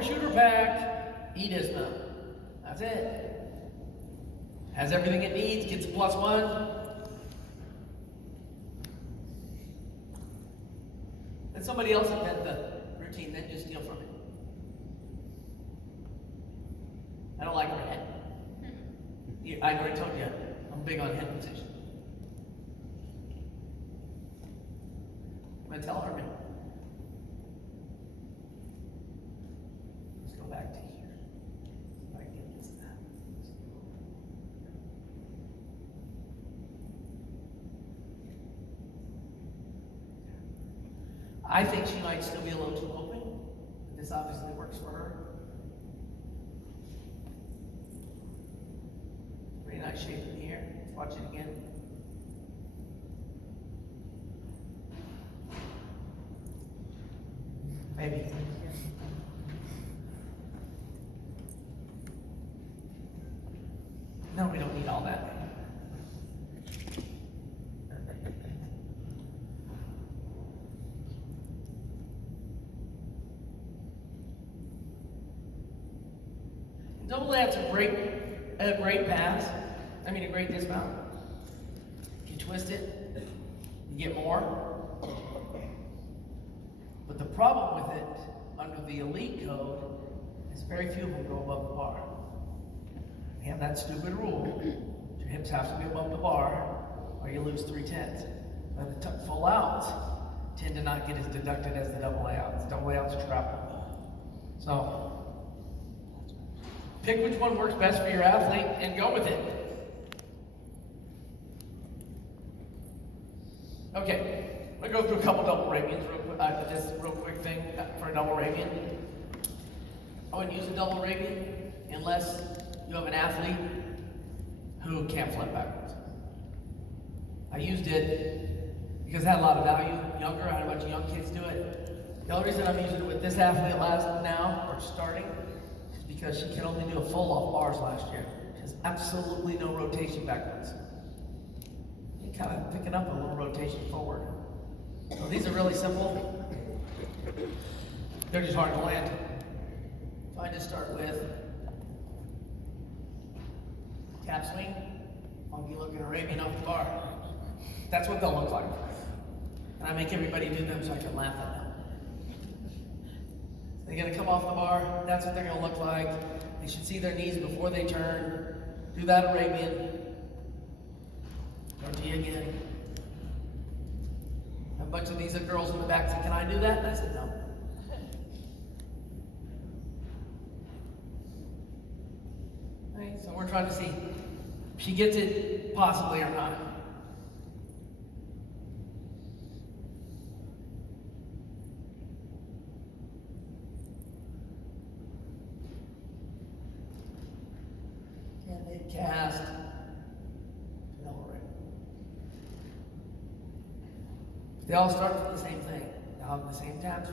overshooter pack, E-dismount. That's it. Has everything it needs, gets a +1. And somebody else invent the routine, then just steal from it. I don't like her head. I already told you, I'm big on head position. I'm gonna tell her. Let's go back to here. If I can get this down. I think she might still be a little too open, but this obviously works for her. Pretty nice shape in here. Let's watch it again. Maybe. No, we don't need all that. Double layouts are a great pass. I mean, a great dismount. If you twist it, you get more. But the problem with it, under the elite code, is very few of them go above the bar. They have that stupid rule. Your hips have to be above the bar, or you lose 3/10. But the full outs tend to not get as deducted as the double layouts. Double layouts trap. So, pick which one works best for your athlete and go with it. Okay, I'm gonna go through a couple double Arabians real quick. Just a real quick thing for a double Arabian. I wouldn't use a double Arabian unless you have an athlete who can't flip backwards. I used it because it had a lot of value. Younger, I had a bunch of young kids do it. The only reason I'm using it with this athlete now, or starting, is because she can only do a full off bars last year. She has absolutely no rotation backwards. You're kind of picking up a little rotation forward. So these are really simple. They're just hard to land. So I just start with cap swing, funky looking Arabian off the bar. That's what they'll look like. And I make everybody do them so I can laugh at them. They're gonna come off the bar, that's what they're gonna look like. They should see their knees before they turn. Do that Arabian. Tortilla again. A bunch of these girls in the back said, "Can I do that?" And I said, "No." Right, so we're trying to see if she gets it possibly or not. Can they cast? They all start with the same thing. They all have the same tabs.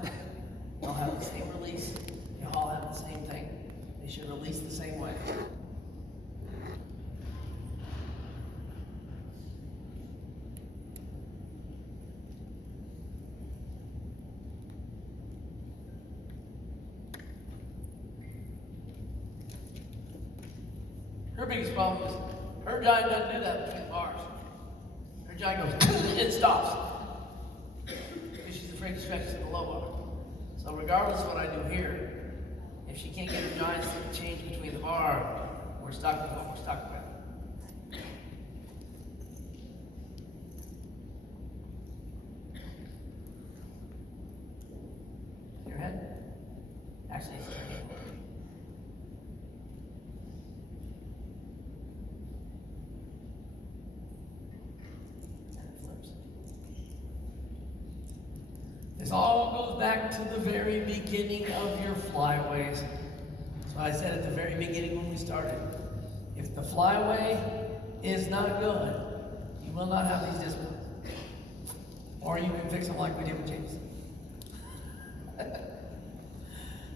They all have the same release. They all have the same thing. They should release the same way. Her biggest problem is her giant doesn't do that between bars. Her giant goes, it stops. She's afraid to stretch to the low bar. So regardless of what I do here, if she can't get her giants to change between the bar, we're stuck with what we're stuck with. Your head? Actually, it's turning. This all goes back to the very beginning of your flyaways. So I said at the very beginning when we started, if the flyaway is not good, you will not have these dismounts. Or you can fix them like we did with James.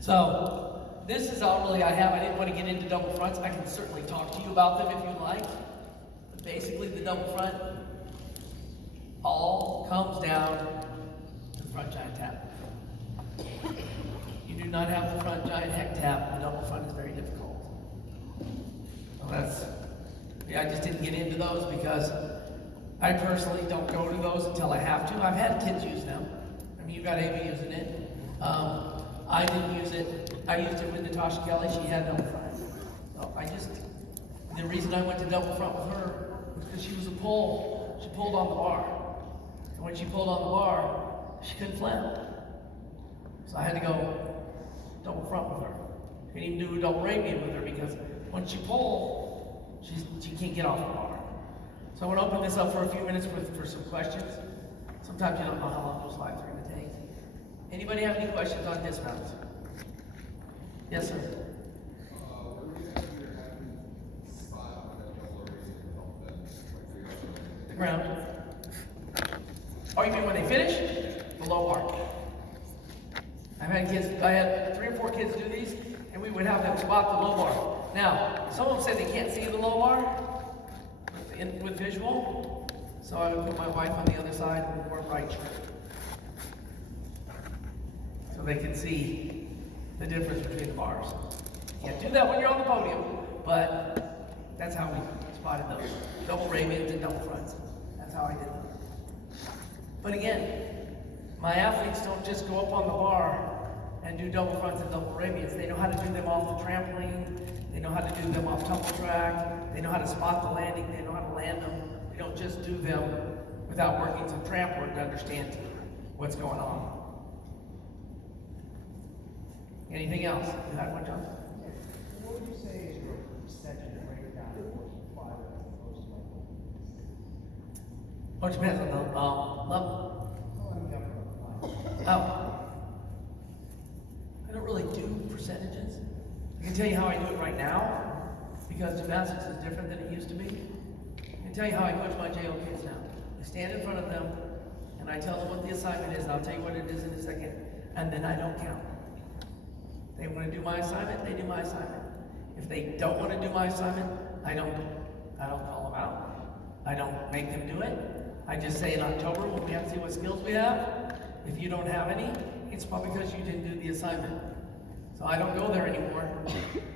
So this is all really I have. I didn't want to get into double fronts. I can certainly talk to you about them if you like. But basically the double front all comes down to the front giant tap. You do not have the front giant heck tap, the double front is very difficult. So I just didn't get into those because I personally don't go to those until I have to. I've had kids use them. I mean, you got Ava using it. I didn't use it. I used it with Natasha Kelly. She had double front. So the reason I went to double front with her was because she was a pull. She pulled on the bar. And when she pulled on the bar, she couldn't flam. So I had to go double front with her. Couldn't even do a double Arabian with her because when she pull, she can't get off the bar. So I want to open this up for a few minutes for some questions. Sometimes you don't know how long those slides are going to take. Anybody have any questions on dismounts? Yes, sir. The ground. Oh, you mean when they finish? The low bar. I had 3 or 4 kids do these, and we would have them spot the low bar. Now, some of them said they can't see the low bar with visual, so I would put my wife on the other side and wear a bright shirt. So they can see the difference between the bars. Can't do that when you're on the podium, but that's how we spotted those. Double Arabians and double fronts. That's how I did them. But again, my athletes don't just go up on the bar and do double fronts and double Arabians. They know how to do them off the trampoline. They know how to do them off tumble track. They know how to spot the landing. They know how to land them. They don't just do them without working some tramp work to understand what's going on. Anything else? You had one, John? What would you say is your percentage breakdown of 5 as opposed to like? Well, it depends on the level. I don't really do percentages. I can tell you how I do it right now, because gymnastics is different than it used to be. I can tell you how I coach my JO kids now. I stand in front of them, and I tell them what the assignment is, and I'll tell you what it is in a second, and then I don't count. They want to do my assignment, they do my assignment. If they don't want to do my assignment, I don't call them out. I don't make them do it. I just say in October, when we have to see what skills we have, if you don't have any, it's probably because you didn't do the assignment. So I don't go there anymore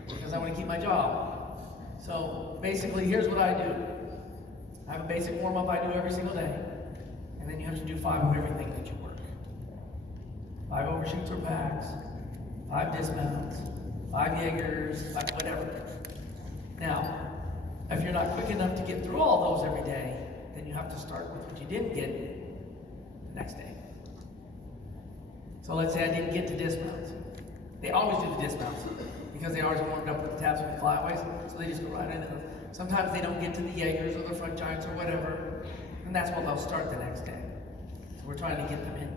because I want to keep my job. So basically, here's what I do. I have a basic warm-up I do every single day. And then you have to do 5 of everything that you work. 5 overshoots or backs, 5 dismounts, 5 Jaegers, 5 whatever. Now, if you're not quick enough to get through all those every day, then you have to start with what you didn't get the next day. So let's say I didn't get to dismounts. They always do the dismounts because they always warmed up with the taps and the flyaways, so they just go right into them. Sometimes they don't get to the Jaegers or the front giants or whatever, and that's when they'll start the next day. So we're trying to get them in.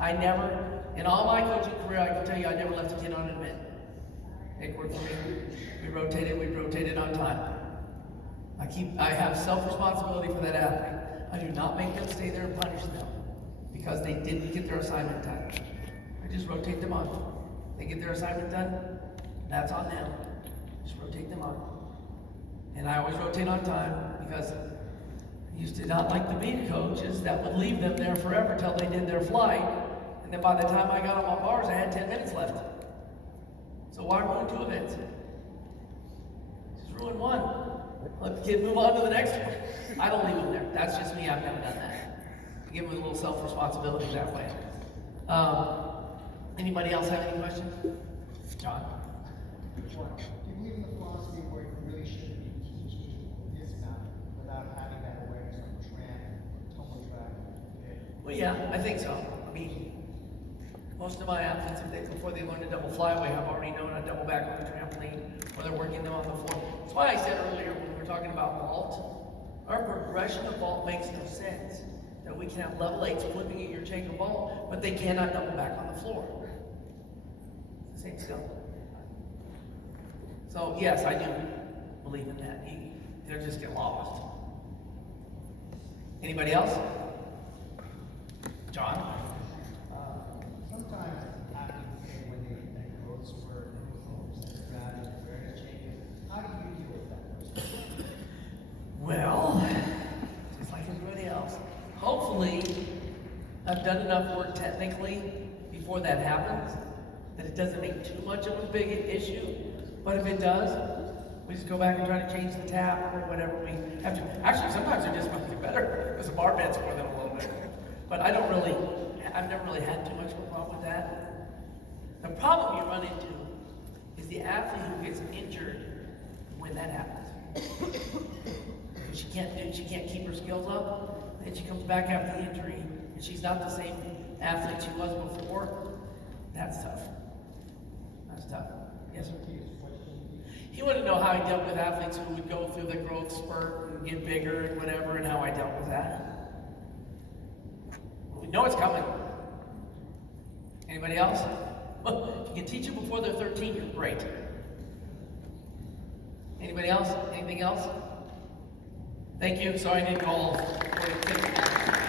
I never, in all my coaching career, I can tell you I never left a kid on an event. It worked for me. We rotated on time. I have self-responsibility for that athlete. I do not make them stay there and punish them because they didn't get their assignment done. I just rotate them on. They get their assignment done, that's on them. Just rotate them on. And I always rotate on time because I used to not like the beat coaches that would leave them there forever till they did their flight. And then by the time I got on my bars, I had 10 minutes left. So why ruin 2 events? Just ruin 1. Let the kid move on to the next one. I don't leave them there. That's just me. I've never done that. I give them a little self-responsibility that way. Anybody else have any questions? John? Do you believe in the philosophy where you really shouldn't be teaching dismount without having that awareness of tramp, tumble track? Well, yeah, I think so. I mean, most of my athletes, before they learn to double flyaway, have already known how to double back on the trampoline, or they're working them on the floor. That's why I said earlier when we were talking about vault, our progression of vault makes no sense. That we can have level 8s flipping at your Jaeger vault, but they cannot double back on the floor. It's the same skill. So yes, I do believe in that. They'll just get lost. Anybody else? John? Sometimes athletes say when they make growth spurt and gravity and awareness changes, how do you deal with that? Well, just like everybody else. Hopefully, I've done enough work technically before that happens that it doesn't make too much of a big issue, but if it does, we just go back and try to change the tap or whatever we have to. Actually, sometimes they're just much better because the bar bends for them a little bit. But I've never really had too much of a problem with that. The problem you run into is the athlete who gets injured when that happens. She can't keep her skills up, and she comes back after the injury, and she's not the same athlete she was before. That's tough. That's tough. Yes, sir. He wanted to know how I dealt with athletes who would go through the growth spurt and get bigger and whatever, and how I dealt with that. We know it's coming. Anybody else? If you can teach them before they're 13, you're great. Anybody else? Anything else? Thank you. Sorry I didn't go all 46.